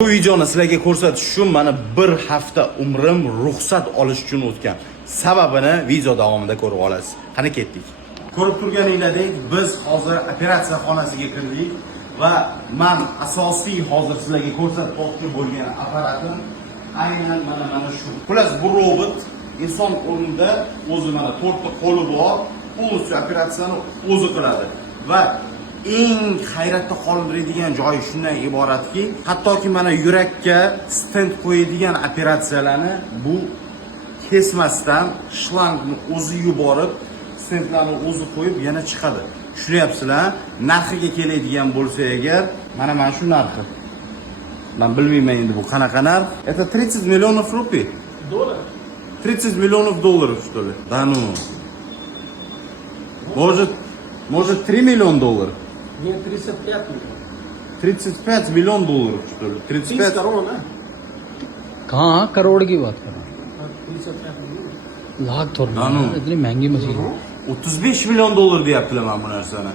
Bu videoni sizlarga ko'rsatish uchun mana bir hafta umrim ruxsat olish uchun o'tgan. Sababini video davomida ko'rib olasiz. Qani ketdik. Ko'rib turganinglardek, biz hozir operatsiya xonasiga kirdik va men asosiy hozir sizlarga ko'rsatmoqchi bo'lgan apparatim aynan mana shu. Xullas bu robot inson o'rnida o'zi mana to'rtta qo'li bor, o'zi operatsiyani o'zi qiladi va eng hayratda qoldiradigan joyi shundan iboratki, hattoki mana yurakka stent qo'yadigan operatsiyalarni bu kesmasdan shlangni o'zi yuborib, stentlarni o'zi qo'yib yana chiqadi. Tushunyapsizlar? Narxiga keladigan bo'lsa agar, mana shu narxi. Men bilmayman endi bu qanaqa narx. Это 30 миллионов рупий. Доллар? 30 миллионов долларов, что ли? Да ну. Может 3 миллиона долларов? Нет, 35 миллионов. 35 миллион долларов, что ли? 30 35? करोड़ ना? कहाँ करोड़ की बात कर रहा 35 मिलियन. हूँ लाख थोड़ा नानू। इतनी महंगी मशीन है 35 milyon dollar deyaptilar mana bu narsani.